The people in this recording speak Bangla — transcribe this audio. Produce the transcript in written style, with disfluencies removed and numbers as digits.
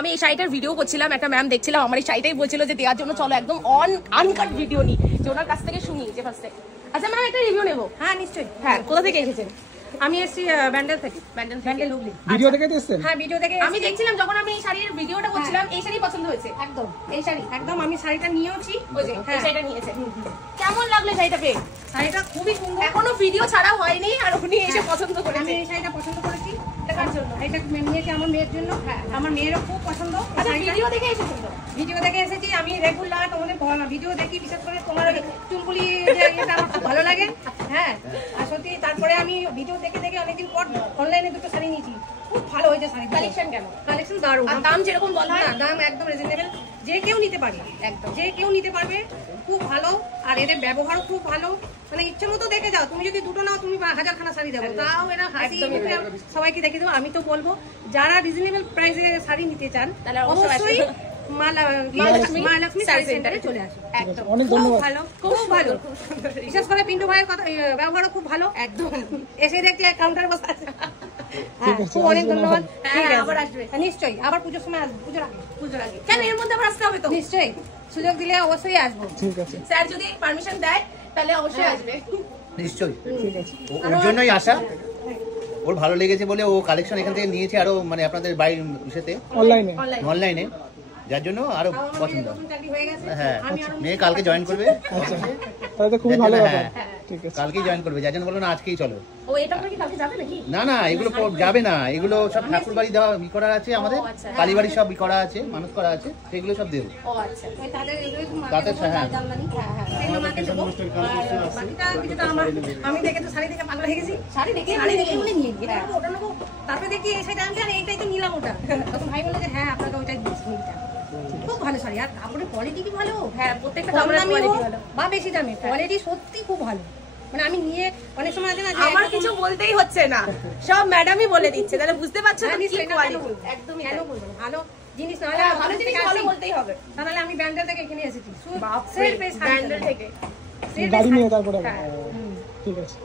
আমি এই শাড়িটার ভিডিও করছিলাম, একটা ম্যাম দেখছিলাম আমার এই শাড়িটাই বলছিল যে দেওয়ার জন্য, চলো একদম আনকাট ভিডিও নি, যে ওনার কাছ থেকে শুনি যে ফার্স্টে। আচ্ছা ম্যাম একটা রিভিউ নেবো। হ্যাঁ নিশ্চয়ই। হ্যাঁ, কোথা থেকে এসেছেন? আমি এসেছি ব্যান্ডেল থেকে। ব্যান্ডেল হুগলি। ভিডিও দেখে এসেছেন? হ্যাঁ ভিডিও দেখে আমি দেখছিলাম যখন আমি এই শাড়ির ভিডিওটা করছিলাম, এই শাড়ি পছন্দ হয়েছে একদম। এই শাড়ি একদম আমি শাড়িটা নিয়েওছি। ওই যে এই শাড়িটা নিয়েছে। কেমন লাগলো শাড়িটা পেয়ে? শাড়িটা খুবই সুন্দর। এখনো ভিডিও ছাড়া হয়নি আর উনি এসে পছন্দ আমি করেছেন। এই শাড়িটা পছন্দ করেছি। দেখার জন্য এটা নিয়েছি আমার মেয়ের জন্য। আমার মেয়েরও খুব পছন্দ। আচ্ছা ভিডিও দেখে এসেছেন তো? ভিডিও দেখে এসেছি। আমি রেগুলার তোমাদের ভিডিও দেখি, বিশেষ করে তোমার চুলকুলি যে এটা আমার খুব ভালো লাগে। হ্যাঁ আর সত্যি তারপরে আমি ভিডিও দেখে দেখে অনেকদিন পর অনলাইনে দুটো শাড়ি নিয়েছি, খুব ভালো হয়েছে শাড়ি। কালেকশন কেমন? কালেকশন দারুণ। আর দাম যেরকম বলা না দাম একদম রিজনেবল, যে কেউ নিতে পারবে। একদম যে কেউ নিতে পারবে, খুব ভালো। আর এদের ব্যবহারও খুব ভালো, মানে ইচ্ছে মতো দেখে যাও। তুমি যদি দুটো নাও তুমি 1000খানা শাড়ি দেবো, তাও এরা হাসি মুখে সবাইকে দেখে দেবো। আমি তো বলবো যারা রিজনেবল প্রাইসে শাড়ি নিতে চান তাহলে অবশ্যই মহালক্ষ্মী শাড়ি সেন্টারে চলে আসুন। একদম অনেক খুব ধন্যবাদ। ভালো, খুব ভালো। বিশেষ করে পিন্টু ভাইয়ের কথা ব্যবহারও খুব ভালো। একদম এসে দেখছি কাউন্টারে বসে আছে। খুব অনেক ধন্যবাদ। আবার আসবে নিশ্চয়ই, আবার পুজোর সময় আসবো। পুজোর আগে কেন এর মধ্যে আবার আসতে হবে তো? নিশ্চয়ই, সুযোগ দিলে অবশ্যই আসবো। ঠিক আছে, স্যার যদি পারমিশন দেয় তাহলে অবশ্যই আসবে। নিশ্চয়ই, ঠিক আছে। ওর জন্যই আসা। ওর ভালো লেগেছে বলে ও কালেকশন এখান থেকে নিয়েছে, আরো মানে আপনাদের বাইরে ইসেতে অনলাইনে। অনলাইনে, যার জন্য আরো পছন্দ। চাকরি হয়ে গেছে। হ্যাঁ, মেয়ে কালকে জয়েন করবে। আচ্ছা, তাহলে তো খুবই ভালো ব্যাপার। হ্যাঁ, ঠিক আছে, কালকেই জয়েন করবে, যার জন্য বলো না আজকেই চলো। ও এটা পরে কি কালকে যাবে নাকি? না না, এগুলো যাবে না, এগুলো সব ঠাকুর বাড়ি দেওয়া করা আছে আমাদের, আচ্ছা। কালীবাড়ি সব করা আছে, মানুষ করা আছে, সেগুলো সব দেবো। ও আচ্ছা। ওই তাদের তাদের হ্যাঁ, সেগুলো মাকে দেবো। আর বাকিটা কিছুটা আমি দেখে তো শাড়ি দেখে পাগল হয়ে গেছি। শাড়ি দেখে শাড়ি দেখে বলে নিয়ে নিই। এটা নেবো, ওটা নেবো। তারপরে দেখি এই শাড়িটা আনছি আর এইটাই তো নিলাম ওটা। তখন ভাই বললো যে হ্যাঁ আপনাকে ওইটাই দিচ্ছি নিতে। খুব ভালো শাড়ি, আর কাপড়ের কোয়ালিটি কি ভালো। হ্যাঁ, প্রত্যেকটা কম কাপড়ের দামি কোয়ালিটি হোক ভালো। বা বেশি দামি, কোয়ালিটি সত্যি খুব ভালো। মানে আমি নিয়ে অনেক সময় আছে না যে আমার কিছু বলতেই হচ্ছে না, সব ম্যাডামই বলে দিচ্ছে, তাহলে বুঝতে পারছো তো কি নিশ্চয়ই, কোয়ালিটি। একদমই কেন বলবো, ভালো জিনিস না হলে হ্যাঁ, ভালো জিনিস ভালো বলতেই হবে। তাহলে আমি ব্যান্ডেল থেকে কিনে এসেছি। বাপরে, ব্যান্ডেল থেকে গাড়ি নিয়ে তারপরে। হ্যাঁ। ঠিক আছে।